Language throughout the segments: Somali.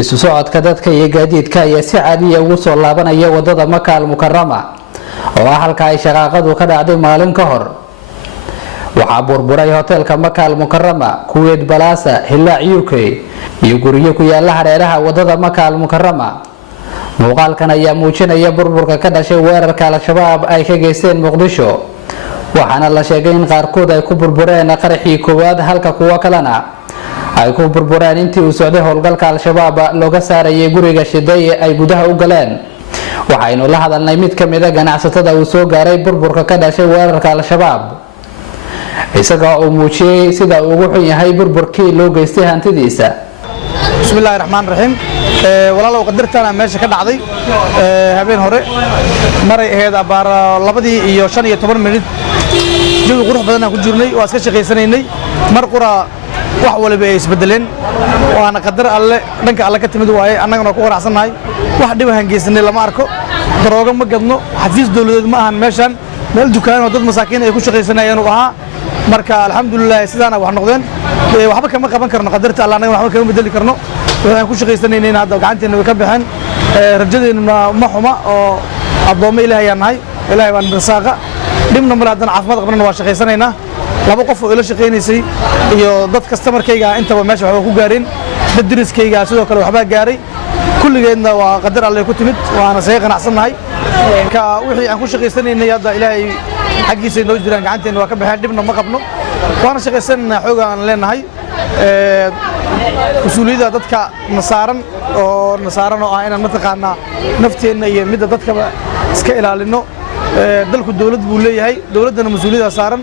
isu socodka dadka iyo gaadiidka ayaa si caadi ah ugu soo laabanaya wadada Maka al-Mukarrama oo halka ay shaqaaqadu ka dhacday maalin ka hor. waxaa burburay hotelka Maka al-Mukarrama, Kuwait Plaza, Hilaac UK iyo guryo ku yaala hareeraha wadada Maka al-Mukarrama. muuqaalkan ayaa muujinaya burburka ka dhashay weerarka al-shabaab ay ka geysteen Muqdisho, waxaana la sheegay in qaarkood ay ku burbureen qaraxii koowaad halka kuwa kalena ay ku burbureen intii uu socday howlgalka al-shabaab looga saarayay guriga shiday ay gudaha u galeen. waxaynu la hadalnay mid ka mid ah ganacsatada uu soo gaaray burburka ka dhashay weerarka al-shabaab, isaga oo muujiyay sida uu ugu xun yahay burburkii loo geystay hantidiisa. bismillaahir rahmaanir rahiim. walaalow qadartana meesha ka dhacday habeen hore maray ahayd abaar 2:15 minute jawi qurux badan aan ku jirnay waa iska shaqeysanaynay mar qura wax waliba ay isbedeleen waana qadar alle dhanka alle ka timid waaye annagana ku qaracsanahay wax dhib ah geysnay lama arko darooga ma gadno xafiis dawladeed ma ahan meeshan meel dukaan oo dad masaakiin ay ku shaqeysanayeen oo aha marka alxamdulillah sidaana wax noqdeen waxba kama qaban karno qadarta alle annagana waxba kama bedeli karno waxaan ku shaqeysanayeen hadda gacanteena way ka baxeen rajadeena ma xuma oo adoomo ilaahay aan nahay ilaahay waan rasaaqa dhibna ma lahadan caafimaad qabnana waa shaqeysanaynaa laba qof oo ila shaqeynaysay iyo dad customerkayga intaba meesha waxba ku gaareen dad diriskayga sidoo kale waxba gaaray kulligeedna waa qadar alle ku timid waana sahay qanacsanahay ka wixii aan ku shaqeysanaynay hadda ilaahay xaqiisa inoo jiraan gacanteena waa ka baxeen dhibna ma qabno waana shaqeysanaynaa xoog aan leenahay usuuliyada dadka nasaaran oo ah inaan mataqaana nafteena iyo midda dadka iska ilaalino dalku dawlad buu leeyahay dawladana mas'uuliyada saaran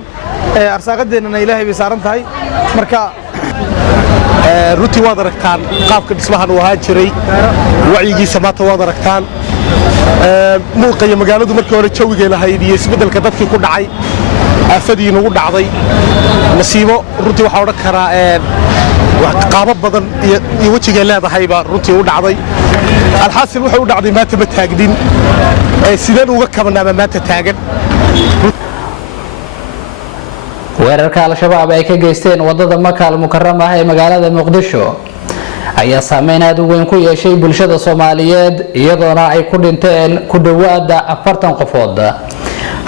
arsaaqadeena ilaahay bay saaran tahay marka runtii waad aragtaan qaabka dhismahan uu ahaa jiray wacyigiisa maanta waad aragtaan muuqaya magaaladu markii hore jawigeena ahayd iyo isbedelka dadkii ku dhacay aafadii nagu dhacday nasiibo runtii waxaa odhan karaa qaabo badan iyo wajigay leedahayba runtii u dhacday alxaasil waxay u dhacday maanta ma taagnin sideen uga kabanaaba maanta taagan. weerarka al-shabaab ay ka geysteen wadada Maka al-Mukarrama ee magaalada Muqdisho ayaa saameyn aad u weyn ku yeeshay bulshada Soomaaliyeed iyadoona ay ku dhinteen ku dhawaad 40 qofood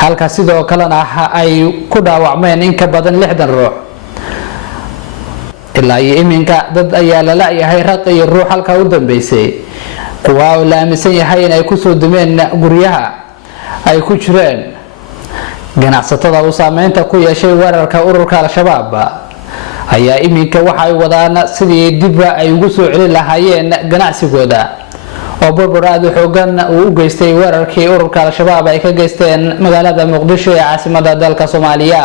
halka sidoo kalena ay ku dhaawacmeen in ka badan 60 ruux. ilaa iminka dad ayaa la laayahay raq iyo ruux halka u dambeysay kuwa oo la aaminsan yahay in ay ku soo dumeen guryaha ay ku jireen ganacsatada uu saameynta ku yeeshay weerarka ururka al-shabaab ayaa iminka waxa ay wadaan sidii dib ay ugu soo celin lahaayeen ganacsigooda oo burbur aad u xoogan uu u geystay weerarkii ururka al-shabaab ay ka geysteen magaalada Muqdisho ee caasimadda dalka Soomaaliya.